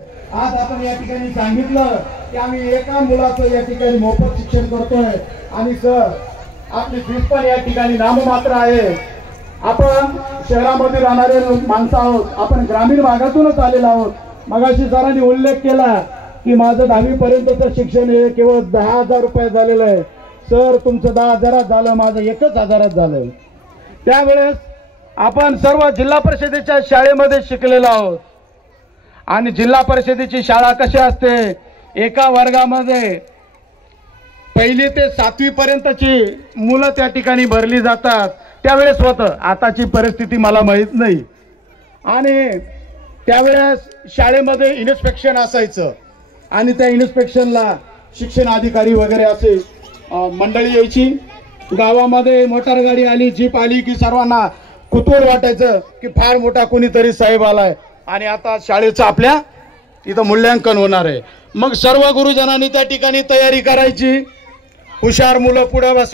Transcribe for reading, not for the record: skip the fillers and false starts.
आज आपण या ठिकाणी सांगितलं की आम्ही एका मुलाचं या ठिकाणी मोफत शिक्षण करतोय आणि सर आपली फीस पण या ठिकाणी नाममात्र आहे। आपण शहरामध्ये राहणारे माणसं आहोत, आपण ग्रामीण भागातूनच आलेलो आहोत। मगाशी सरांनी उल्लेख केला की माझं 10वी पर्यंतचं शिक्षण हे केवळ 10,000 रुपये झालेलं आहे। सर तुमचं 10,000 झालं, माझं 1,000 झालं। त्यावेळेस आपण सर्व जिल्हा परिषदेच्या शाळेमध्ये शिकलेलो आहोत आणि जिल्हा परिषदेची शाळा कशी असते, एका वर्गामध्ये 1ली ते 7वी पर्यंतची मुलं त्या ठिकाणी भरली जातात। त्यावेळेस होतं, आताची परिस्थिती मला माहित नाही। आणि त्यावेळेस शाळेमध्ये इन्स्पेक्शन असायचं आणि त्या इन्स्पेक्शनला शिक्षण अधिकारी वगैरे असे मंडळी यायची। गावामध्ये मोटार गाडी आली, जीप आली की सर्वांना कुतूहल वाटायचं की फार मोठा कोणीतरी साहेब आलाय आणि आता शाळेचं आपल्या इथं मूल्यांकन होणार आहे। मग सर्व गुरुजनांनी त्या ठिकाणी तयारी करायची, हुशार मुलं पुढे बस